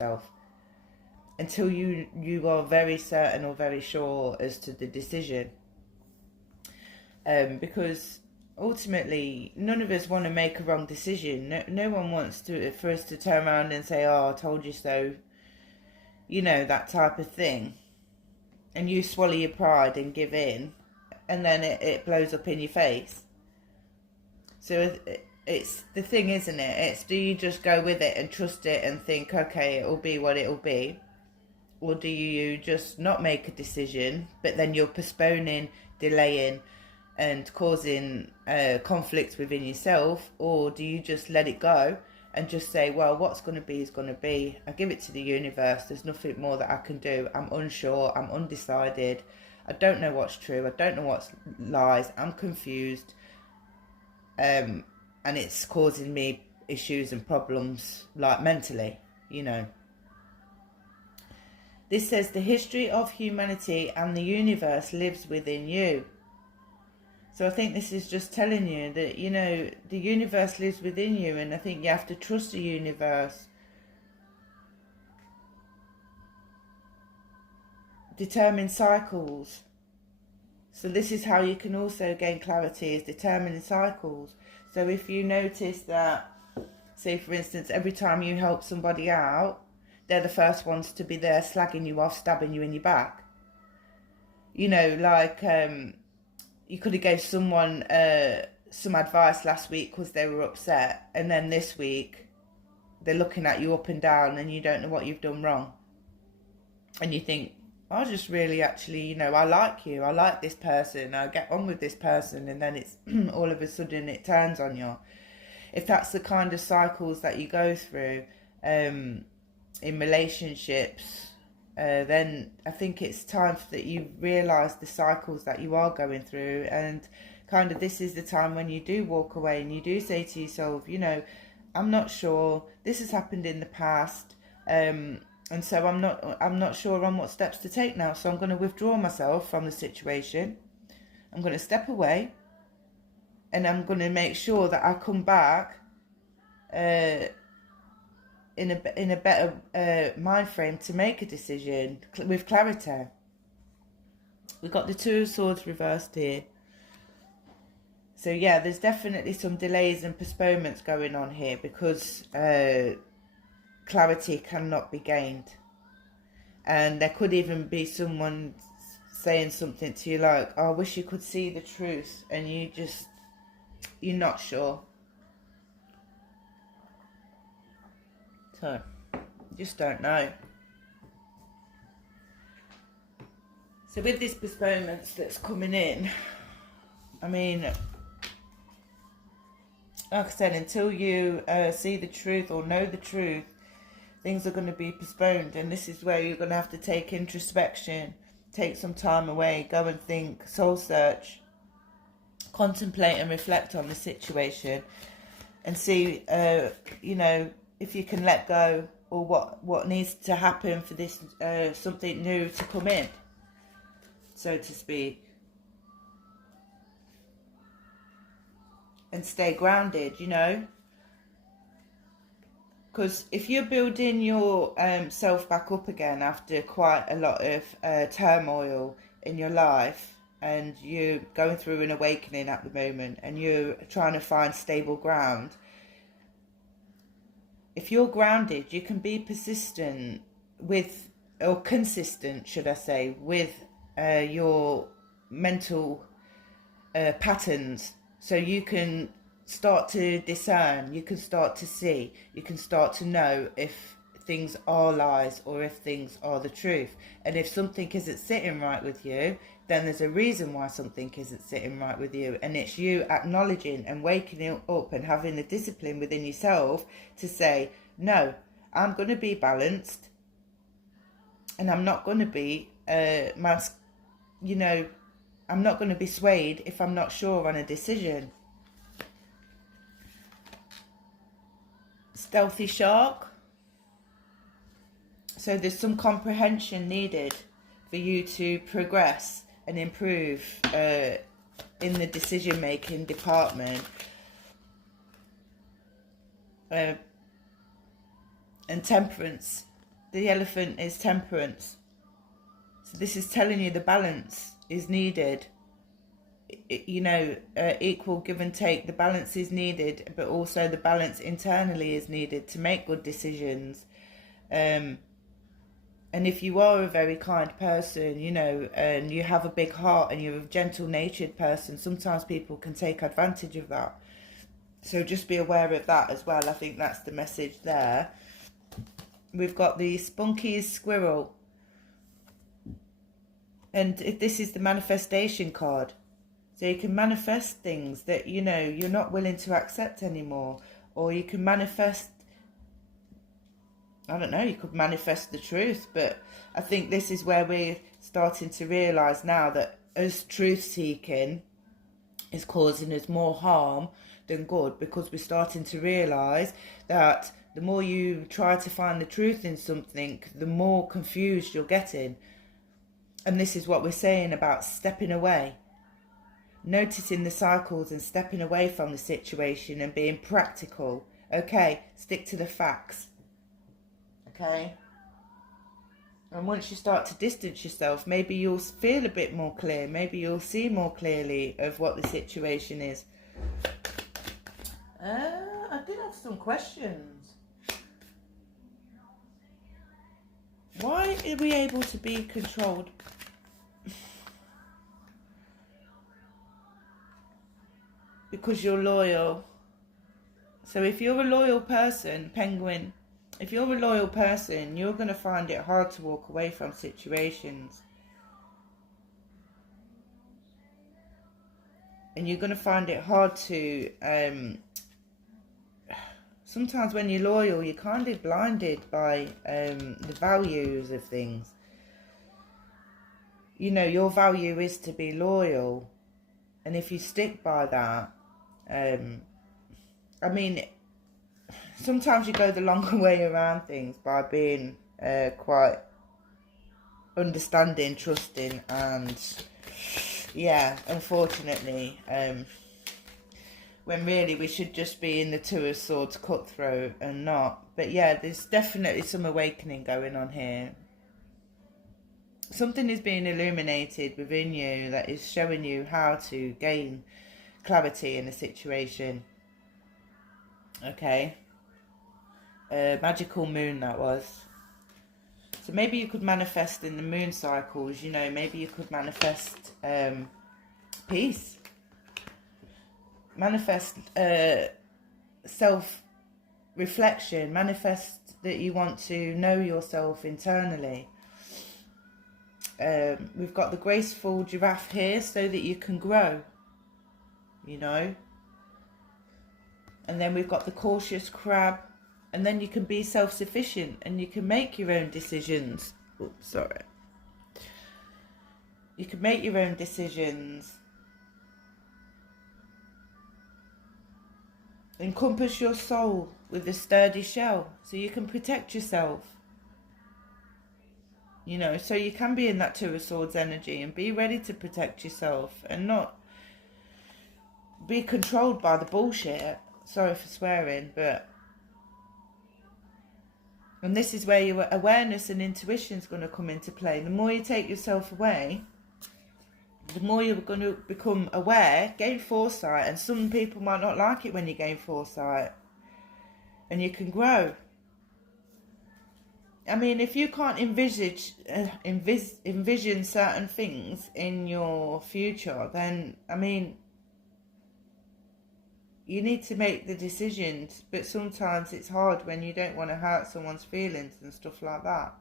yourself until you are very certain or very sure as to the decision. Because ultimately, none of us want to make a wrong decision. No one wants for us to turn around and say, "Oh, I told you so," that type of thing. And you swallow your pride and give in, and then it blows up in your face. So it's the thing, isn't it? It's, do you just go with it and trust it and think, okay, it'll be what it'll be? Or do you just not make a decision, but then you're postponing, delaying, and causing conflicts within yourself? Or do you just let it go and just say, well, what's going to be is going to be. I give it to the universe. There's nothing more that I can do. I'm unsure. I'm undecided. I don't know what's true. I don't know what's lies. I'm confused. And it's causing me issues and problems, like mentally, This says the history of humanity and the universe lives within you. So I think this is just telling you that, the universe lives within you, and I think you have to trust the universe. Determine cycles. So this is how you can also gain clarity, is determining cycles. So if you notice that, say for instance, every time you help somebody out, they're the first ones to be there slagging you off, stabbing you in your back. You could have gave someone some advice last week because they were upset, and then this week they're looking at you up and down and you don't know what you've done wrong. And you think, I just really actually, I like you, I like this person, I get on with this person, and then it's all of a sudden it turns on you. If that's the kind of cycles that you go through in relationships, then I think it's time that you realise the cycles that you are going through, and kind of this is the time when you do walk away and you do say to yourself, I'm not sure, this has happened in the past, and so I'm not sure on what steps to take now, so I'm going to withdraw myself from the situation. I'm going to step away, and I'm going to make sure that I come back in a better mind frame to make a decision with clarity. We've got the Two of Swords reversed here. So yeah, there's definitely some delays and postponements going on here because clarity cannot be gained. And there could even be someone saying something to you like, oh, I wish you could see the truth, and you're not sure. So, just don't know. So with this postponement that's coming in, I mean, like I said, until you see the truth or know the truth, things are going to be postponed. And this is where you're going to have to take introspection, take some time away, go and think, soul search, contemplate and reflect on the situation, and see, if you can let go, or what needs to happen for this something new to come in, so to speak. And stay grounded, because if you're building your self back up again after quite a lot of turmoil in your life, and you're going through an awakening at the moment, and you're trying to find stable ground, if you're grounded, you can be persistent with, or consistent, should I say, with your mental patterns. So you can start to discern, you can start to see, you can start to know if things are lies or if things are the truth. And if something isn't sitting right with you, then there's a reason why something isn't sitting right with you. And it's you acknowledging and waking up and having the discipline within yourself to say, no, I'm going to be balanced, and I'm not going to be, I'm not going to be swayed if I'm not sure on a decision. Stealthy shark. So there's some comprehension needed for you to progress and improve in the decision-making department. And temperance. the elephant is temperance. So this is telling you the balance is needed. Equal give and take. The balance is needed, but also the balance internally is needed to make good decisions. And if you are a very kind person, and you have a big heart and you're a gentle-natured person, sometimes people can take advantage of that. So just be aware of that as well. I think that's the message there. We've got the spunky squirrel. And if this is the manifestation card. So you can manifest things that, you're not willing to accept anymore. Or you can manifest, I don't know, you could manifest the truth. But I think this is where we're starting to realise now that us truth-seeking is causing us more harm than good. Because we're starting to realise that the more you try to find the truth in something, the more confused you're getting. And this is what we're saying about stepping away. Noticing the cycles and stepping away from the situation and being practical. Okay, stick to the facts. Okay? And once you start to distance yourself, maybe you'll feel a bit more clear. Maybe you'll see more clearly of what the situation is. I did have some questions. Why are we able to be controlled? Because you're loyal. So if you're a loyal person, Penguin, if you're a loyal person, you're going to find it hard to walk away from situations. And you're going to find it hard to... sometimes when you're loyal, you're kind of blinded by the values of things. Your value is to be loyal. And if you stick by that, sometimes you go the longer way around things by being quite understanding, trusting, and unfortunately, when really we should just be in the Two of Swords cutthroat and not. But there's definitely some awakening going on here. Something is being illuminated within you that is showing you how to gain clarity in a situation. Okay. Magical moon, that was. So maybe you could manifest in the moon cycles, maybe you could manifest peace. Manifest self-reflection. Manifest that you want to know yourself internally. We've got the graceful giraffe here so that you can grow, and then we've got the cautious crab, and then you can be self-sufficient and you can make your own decisions. You can make your own decisions. Encompass your soul with a sturdy shell so you can protect yourself. So you can be in that Two of Swords energy and be ready to protect yourself and not be controlled by the bullshit. Sorry for swearing, but... And this is where your awareness and intuition is going to come into play. The more you take yourself away, the more you're going to become aware, gain foresight, and some people might not like it when you gain foresight. And you can grow. If you can't envision certain things in your future, then, you need to make the decisions. But sometimes it's hard when you don't want to hurt someone's feelings and stuff like that.